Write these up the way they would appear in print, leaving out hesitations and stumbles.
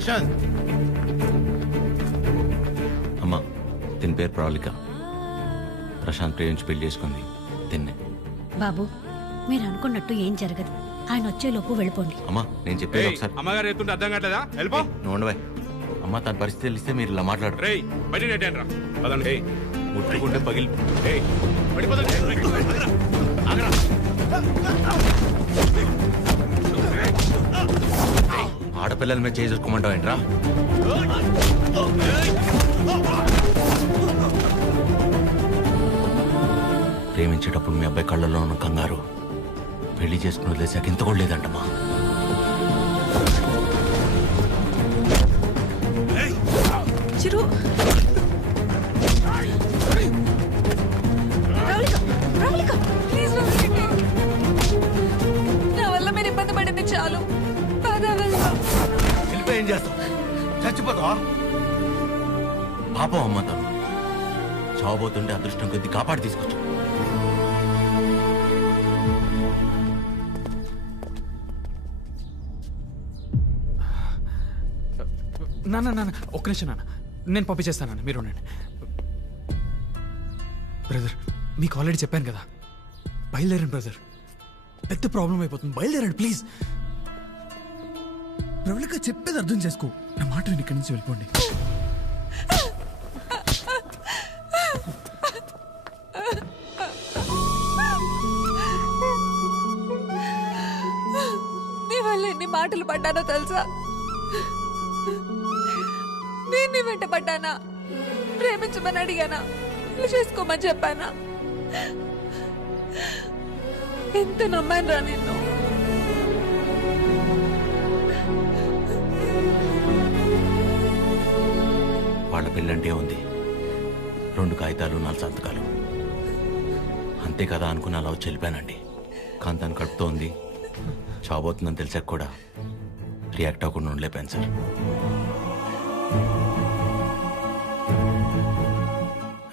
ప్రశాంత్. అమ్మా దీని పేరు ప్రవళిక. ప్రశాంత్ ప్రేమించి పెళ్లి చేసుకుంది తిన్నే. బాబు మీరు అనుకున్నట్టు ఏం జరగదు. ఆయన వచ్చేలోపు వెళ్ళిపోండి. అమ్మా నేను చెప్పేది ఒకసారి. అమ్మగారు ఎత్తుంటే అర్థం కావట్లేదా? వెళ్ళిపో. నువ్వు ఉండవే. అమ్మ తన పరిస్థితి తెలిస్తే మీరు ఇలా మాట్లాడరు. రేయ్ బయట నెట్టేయండిరా. పదండి. ముట్టుకుంటే పగిలి ఆడపిల్లల మీద చేసుకోమంటావు ఏంట్రా? ప్రేమించేటప్పుడు మీ అబ్బాయి కళ్ళల్లో ఉన్న కంగారు పెళ్లి చేసుకుని వదిలేసాక ఇంత కూడా లేదంటమ్మా. చిరు నా వల్ల మీరు ఇబ్బంది పడింది చాలు. ఏం చేస్తావు? చచ్చిపోతావా? పాపం అమ్మ తను చావబోతుంటే అదృష్టం కొద్ది కాపాడి తీసుకొచ్చు. నాన్న ఒక్క నిమిషం నాన్న, నేను పంపించేస్తాను. మీరు ఉండండి. బ్రదర్ మీకు ఆల్రెడీ చెప్పాను కదా, బయలుదేరండి బ్రదర్. పెద్ద ప్రాబ్లం అయిపోతుంది, బయలుదేరండి ప్లీజ్. ప్రవళిక చెప్పేది అర్థం చేసుకో. నా మాట విని ఇక్కడి నుంచి వెళ్ళిపోండి. నీ వల్ల ఎన్ని మాటలు పడ్డానో తెలుసా? నేను నీ వెంట పడ్డానా? ప్రేమించమని అడిగానా? పెళ్లి చేసుకోమని చెప్పానా? ఎంత నమ్మాను రా నిన్ను. వాళ్ళ పెళ్ళంటే ఉంది 2 కాగితాలు 4 సంతకాలు అంతే కదా అనుకుని అలా వచ్చి వెళ్ళిపోయానండి. కానీ తను కడుపుతో ఉంది, చావబోతుందని తెలిసాక కూడా రియాక్ట్ అవ్వకుండా ఉండలేపాను సార్.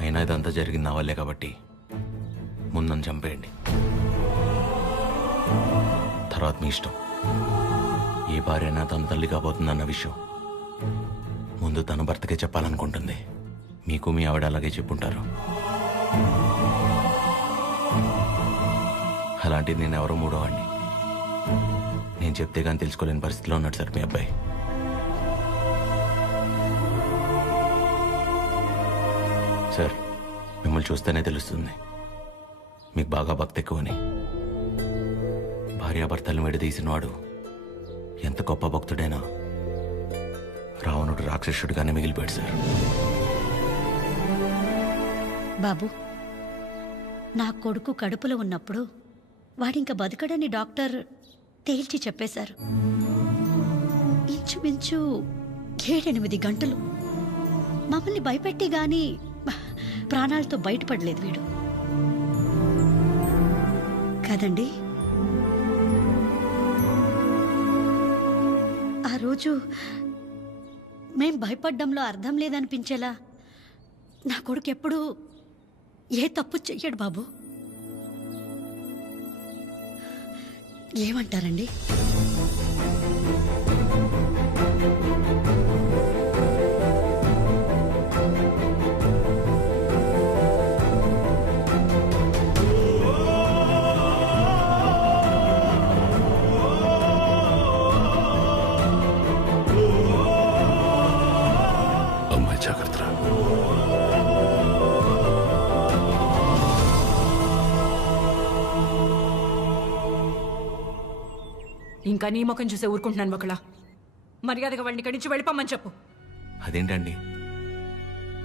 అయినా ఇదంతా జరిగింది నా వల్లే కాబట్టి ముందు నన్ను చంపేయండి, తర్వాత మీ ఇష్టం. ఏ భార్య అయినా తన తల్లి కాబోతుందన్న విషయం ముందు తన భర్తకే చెప్పాలనుకుంటుంది. మీకు మీ ఆవిడ అలాగే చెప్పుంటారు. అలాంటిది నేను ఎవరో మూడో వాడిని. నేను చెప్తే కానీ తెలుసుకోలేని పరిస్థితిలో ఉన్నాడు సార్ మీ అబ్బాయి. సార్ మిమ్మల్ని చూస్తేనే తెలుస్తుంది మీకు బాగా భక్తి ఎక్కువని. భార్యాభర్తలను విడదీసిన వాడు ఎంత గొప్ప భక్తుడైనా రావణుడు రాక్షసుడిగానే మిగిలిపోయాడు సార్. బాబు నా కొడుకు కడుపులో ఉన్నప్పుడు వాడింక బతకడని డాక్టర్ తేల్చి చెప్పేశారు. ఇంచుమించు 7-8 గంటలు మమ్మల్ని భయపెట్టి గాని ప్రాణాలతో బయటపడలేదు వీడు కదండి. ఆ రోజు మేం భయపడ్డంలో అర్థం లేదనిపించేలా నా కొడుకు ఎప్పుడూ ఏ తప్పు చెయ్యడు బాబు. ఏమంటారండి? అమ్మాయి జాగ్రత్త. ఇంకా నీ ముఖం చూసే ఊరుకుంటున్నాను ఒకలా. మర్యాదగా వాళ్ళని ఇక్కడి నుంచి వెళ్ళిపోమని చెప్పు. అదేంటండి,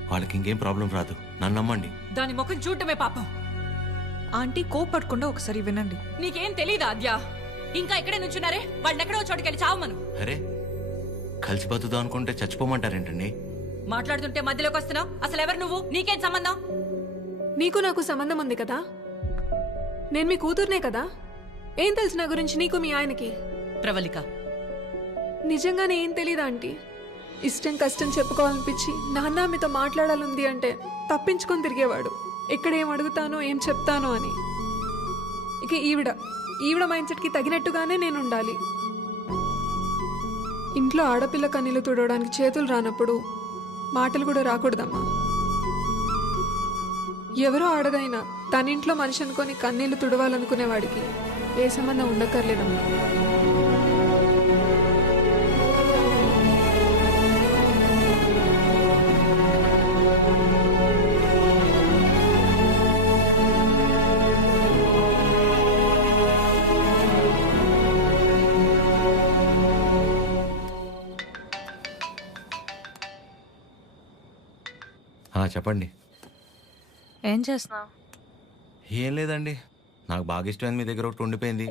వాళ్ళకి ఇంకేం ప్రాబ్లం రాదు, నన్ను నమ్మండి. దాని ముఖం చూడటమే పాపం. ఆంటీ కోపడకుండా ఒకసారి వినండి. నీకేం తెలీదా ఆద్యా? ఇంకా ఇక్కడే నుంచున్నారే, వాళ్ళని ఎక్కడో చోటుకెళ్ళి చావమను. అరే కలిసి బతుకుదాం అనుకుంటే చచ్చిపోమంటారేంటండి? మాట్లాడుతుంటే మధ్యలోకి వస్తున్నావు. అసలు ఎవరు నువ్వు? నీకేం సంబంధం? నీకు నాకు సంబంధం ఉంది కదా. నేను మీ కూతుర్నే కదా. ఏం తెలుసు నా గురించి నీకు మీ ఆయనకి? ప్రవళిక నిజంగానే ఏం తెలీదా ఆంటీ? ఇష్టం కష్టం చెప్పుకోవాలనిపించి నాన్న మీతో మాట్లాడాలంది అంటే తప్పించుకొని తిరిగేవాడు. ఎక్కడ ఏం అడుగుతానో ఏం చెప్తానో అని. ఇక ఈవిడ మైండ్ సెట్కి తగినట్టుగానే నేను ఉండాలి. ఇంట్లో ఆడపిల్ల కన్నీళ్ళు తుడవడానికి చేతులు రానప్పుడు మాటలు కూడా రాకూడదమ్మా. ఎవరో ఆడదైనా తన ఇంట్లో మనిషి అనుకొని కన్నీళ్లు తుడవాలనుకునేవాడికి ఏ సంబంధం ఉండక్కర్లేదమ్మా. చెప్పండి. ఏం చేస్తున్నావు? ఏం లేదండి, నాకు బాగా ఇష్టమైంది మీ దగ్గర ఒకటి ఉండిపోయింది.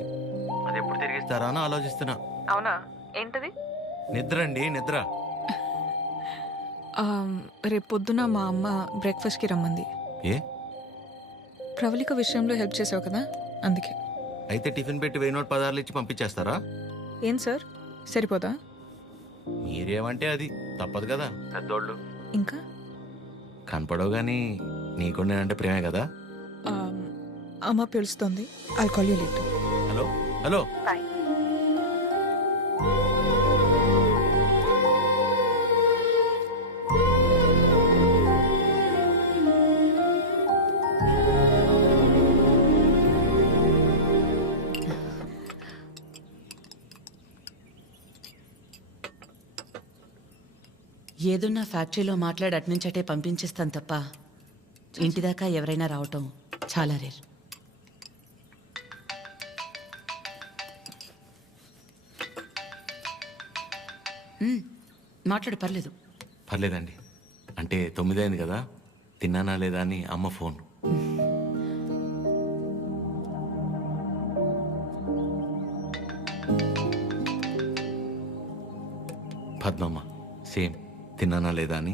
అది ఎప్పుడు తిరిగిస్తారా అని ఆలోచిస్తున్నా. అవునా? ఏంటది? నిద్ర అండి, నిద్ర. రేపు పొద్దున మా అమ్మ బ్రేక్ఫాస్ట్కి రమ్మంది. ఏ? ప్రవళిక విషయంలో హెల్ప్ చేసావు కదా, అందుకే. అయితే టిఫిన్ పెట్టి 1000 నోట్ 10 ఇచ్చి పంపించేస్తారా? ఏం సార్, సరిపోదా? మీరేమంటే అది తప్పదు కదా, పెద్దోళ్ళు. ఇంకా కనపడవు కానీ నీకు నేనంటే ప్రేమే కదా. అమ్మ పిలుస్తుంది. I call you later. Hello hello. ఏదున్నా ఫ్యాక్టరీలో మాట్లాడి అట్నుంచటే పంపించేస్తాను తప్ప ఇంటిదాకా ఎవరైనా రావటం చాలా రేర్. మాట్లాడు, పర్లేదు. పర్లేదండి, అంటే 9 అయింది కదా, తిన్నానా లేదా అని అమ్మ ఫోన్. పద్మమ్మ సేమ్ తిన్నానా లేదా అని.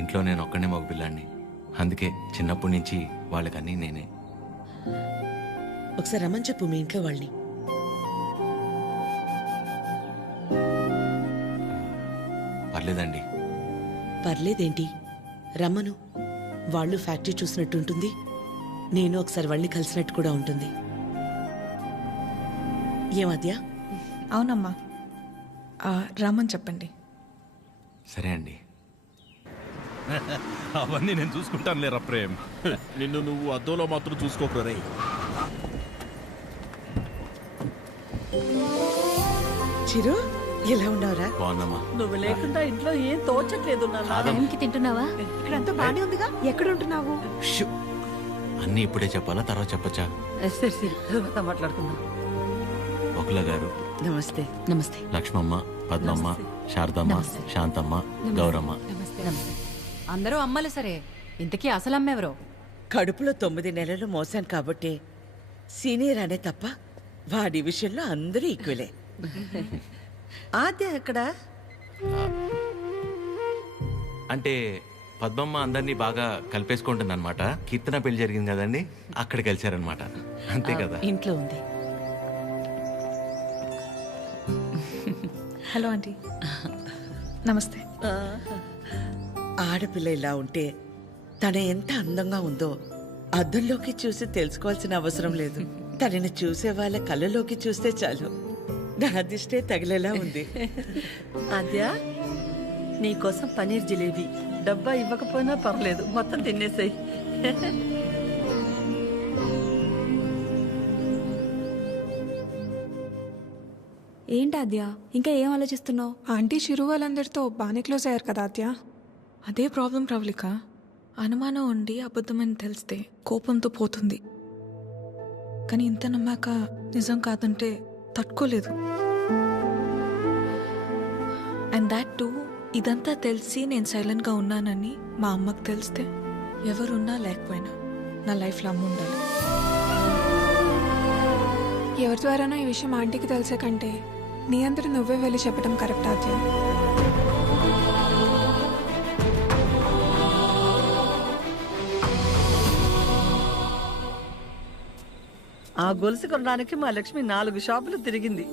ఇంట్లో నేను ఒక్కనే మగ పిల్లాడిని, అందుకే చిన్నప్పటి నుంచి వాళ్ళకన్నీ నేనే. ఒకసారి రమ్మని చెప్పు మీ ఇంట్లో వాళ్ళని. పర్లేదండి. పర్లేదేంటి, రమ్మను. వాళ్ళు ఫ్యాక్టరీ చూసినట్టు ఉంటుంది, నేను ఒకసారి వాళ్ళని కలిసినట్టు కూడా ఉంటుంది. ఏమద్యా? అవునమ్మా, రమ్మని చెప్పండి. సరే అండి. అవన్నీ నేను చూసుకుంటాను లేరా ప్రేమ్. నిన్ను నువ్వు అద్దంలో మాత్రం చూసుకోకరా రే. చిరు, ఎలా ఉన్నావురా? బాగున్నామా? నువ్వు లేకుండా ఇంట్లో ఏం తోచట్లేదు. టైంకి తింటున్నావా? ఇక్కడంతా బానే ఉందిగా. ఎక్కడ ఉంటున్నావు? షూ. అన్నీ ఇప్పుడే చెప్పాలా, తర్వాత చెప్పచ్చా? సరే తర్వాత మాట్లాడుకుందాం. ఒకల గారు, నమస్తే. నమస్తే. లక్ష్మమ్మ, పద్మమ్మ, శారదమ్మ, శాంతమ్మ, గౌరమ్మ. నమస్తే. అందరూ అమ్మలు సరే, ఇంతకీ అసలు అమ్మెవరో? కడుపులో 9 నెలలు మోసాను కాబట్టి సీనియర్ అనే తప్ప వాడి విషయంలో అందరూ ఈక్వలే. ఆద్య ఎక్కడ? అంటే పద్మమ్మ అందరినీ బాగా కలిపేసుకుంటుంది అనమాట. కీర్తన పెళ్లి జరిగింది కదండి, అక్కడ కలిశారనమాట. అంతే కదా. ఇంట్లో ఉంది. Hello aunty. నమస్తే. ఆడపిల్ల ఇలా ఉంటే తన ఎంత అందంగా ఉందో అద్దంలోకి చూసి తెలుసుకోవాల్సిన అవసరం లేదు. తనని చూసే వాళ్ళ కళ్ళలోకి చూస్తే చాలు. నా దిష్టే తగిలేలా ఉంది. అద్యా, నీకోసం పనీర్ జిలేబీ డబ్బా ఇవ్వకపోయినా పర్లేదు, మొత్తం తినేసాయి. ఏంటి ఆద్య, ఇంకా ఏం ఆలోచిస్తున్నావు? ఆంటీ చిరు వాళ్ళందరితో బాగానే క్లోజ్ అయ్యారు కదా ఆద్య. అదే ప్రాబ్లం ప్రవళిక. అనుమానం ఉండి అబద్ధమని తెలిస్తే కోపంతో పోతుంది, కానీ ఇంత నమ్మాక నిజం కాదంటే తట్టుకోలేదు. అండ్ దాట్ టూ, ఇదంతా తెలిసి నేను సైలెంట్గా ఉన్నానని మా అమ్మకు తెలిస్తే ఎవరున్నా లేకపోయినా నా లైఫ్లో అమ్మ ఉండాలి. ఎవరి ద్వారానో ఈ విషయం ఆంటీకి తెలిసే కంటే నీ అంతటి నువ్వే వెళ్ళి చెప్పడం కరెక్ట్ ఆద్య. ఆ గొలుసు కొనడానికి మా లక్ష్మి 4 షాపులు తిరిగింది.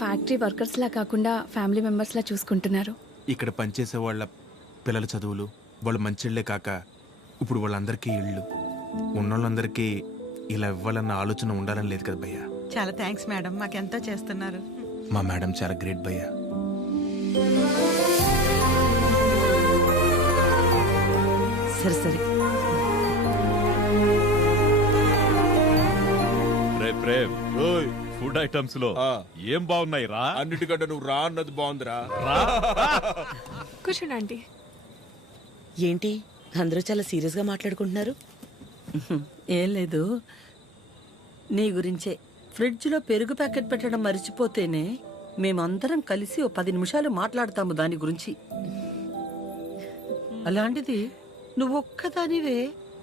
ఫ్యాక్టరీ వర్కర్స్ లా కాకుండా ఫ్యామిలీ మెంబర్స్ లా చూసుకుంటున్నారు. ఇక్కడ పనిచేసే వాళ్ళ పిల్లల చదువులు, వాళ్ళు మంచిళ్లే కాక ఇప్పుడు వాళ్ళందరికీ ఇళ్ళు ఉన్నోళ్ళందరికీ ఇలా ఇవ్వాలన్న ఆలోచన ఉండాలని లేదు కదా భయ్యా. చాలా థ్యాంక్స్ మేడం, మాకెంతో చేస్తున్నారు. మా మేడం చాలా గ్రేట్ భయ్యా. సరే సరే. రే ప్రేమ్ ఫుడ్ ఐటమ్స్ లో ఏం బాగున్నాయి రా? అన్నిటికంటే నువ్వు రా అన్నది బాగుందిరా. కూర్చోండి ఆంటీ. ఏంటి అందరూ చాలా సీరియస్గా మాట్లాడుకుంటున్నారు? ఏం లేదు, నీ గురించే. ఫ్రిడ్జ్లో పెరుగు ప్యాకెట్ పెట్టడం మర్చిపోతేనే మేమందరం కలిసి ఓ 10 నిమిషాలు మాట్లాడతాము దాని గురించి. అలాంటిది నువ్వు ఒక్కదానివే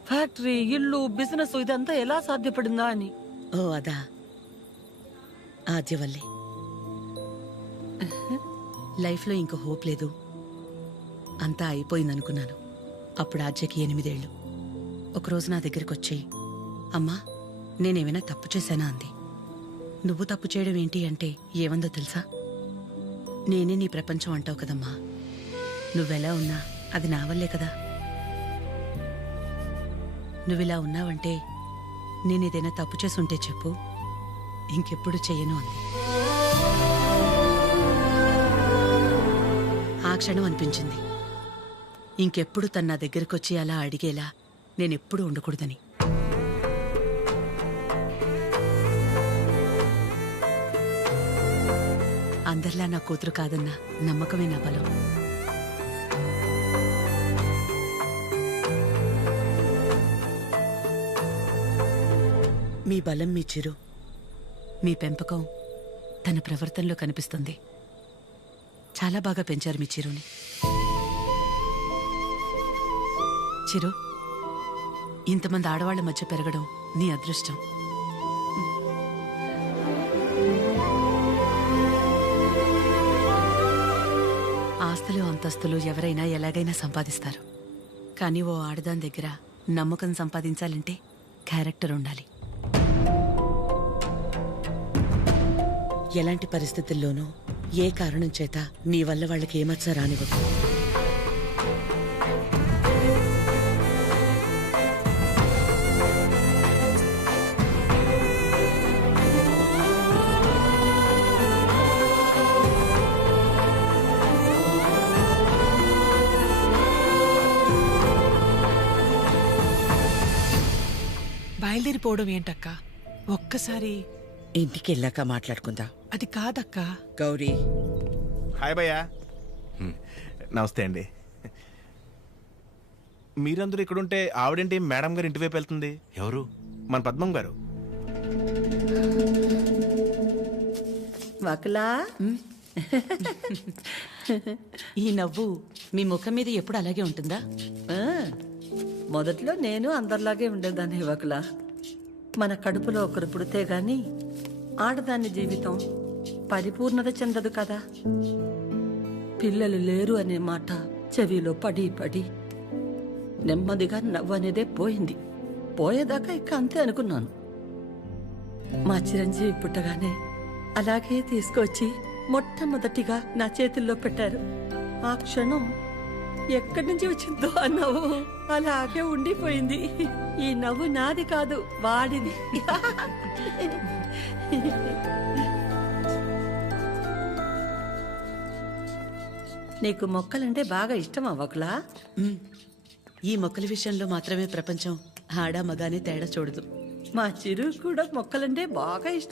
ఫ్యాక్టరీ, ఇల్లు, బిజినెస్ ఇదంతా ఎలా సాధ్యపడిందా అని. ఓ అదా, ఆద్య వల్లే. లైఫ్లో ఇంక హోప్ లేదు, అంతా అయిపోయిందనుకున్నాను. అప్పుడు ఆద్యకి 8 ఏళ్ళు. ఒకరోజు నా దగ్గరికి వచ్చి, అమ్మా నేనేమైనా తప్పు చేశానా అంది. నువ్వు తప్పు చేయడం ఏంటి అంటే ఏమందో తెలుసా? నేనే నీ ప్రపంచం అంటావు కదమ్మా, నువ్వెలా ఉన్నా అది నా వల్లే కదా. నువ్విలా ఉన్నావంటే నేనేదైనా తప్పు చేసుంటే చెప్పు, ఇంకెప్పుడు చెయ్యను అంది. ఆ క్షణం అనిపించింది ఇంకెప్పుడు తన నా దగ్గరికి వచ్చి అలా అడిగేలా నేనెప్పుడు ఉండకూడదని. అందరిలా నా కూతురు కాదన్న నమ్మకమే నా బలం. మీ బలం మీ చిరు, మీ పెంపకం తన ప్రవర్తనలో కనిపిస్తుంది. చాలా బాగా పెంచారు మీ చిరుని. చిరు, ఇంతమంది ఆడవాళ్ల మధ్య పెరగడం నీ అదృష్టం. ఆస్తులు అంతస్తులు ఎవరైనా ఎలాగైనా సంపాదిస్తారు, కానీ ఓ ఆడదాని దగ్గర నమ్మకం సంపాదించాలంటే క్యారెక్టర్ ఉండాలి. ఎలాంటి పరిస్థితుల్లోనూ ఏ కారణం చేత నీ వల్ల వాళ్ళకి ఏమచ్చ రానివ్వదు. బయలుదేరిపోవడం ఏంటక్క? ఒక్కసారి ఇంటికి వెళ్ళాక మాట్లాడుకుందాం. అది కాదక్క. గౌరీ, హాయ్ భయ్యా. నమస్తే అండి. మీరందరూ ఇక్కడుంటే ఆవిడేంటి మేడం గారు ఇంటి వైపు వెళ్తుంది? ఎవరు? మన పద్మం గారు. వకలా, ఈ నవ్వు మీ ముఖం మీద ఎప్పుడు అలాగే ఉంటుందా? మొదట్లో నేను అందరిలాగే ఉండేదాన్ని వకలా. మన కడుపులో ఒకరు పుడితే గాని ఆడదాని జీవితం పరిపూర్ణత చెందదు కదా. పిల్లలు లేరు అనే మాట చెవిలో పడి పడి నెమ్మదిగా నవ్వు అనేదే పోయింది. పోయేదాకా ఇక అంతే అనుకున్నాను. మా చిరంజీవి పుట్టగానే అలాగే తీసుకొచ్చి మొట్టమొదటిగా నా చేతుల్లో పెట్టారు. ఆ క్షణం ఎక్కడి నుంచి వచ్చిందో ఆ నవ్వు అలాగే ఉండిపోయింది. ఈ నవ్వు నాది కాదు, వాడిది. నీకు మొక్కలంటే బాగా ఇష్టమా వకలా? ఈ మొక్కల విషయంలో మాత్రమే ప్రపంచం ఆడా మగానే తేడా చూడదు. మా చిరు కూడా మొక్కలంటే బాగా ఇష్టం.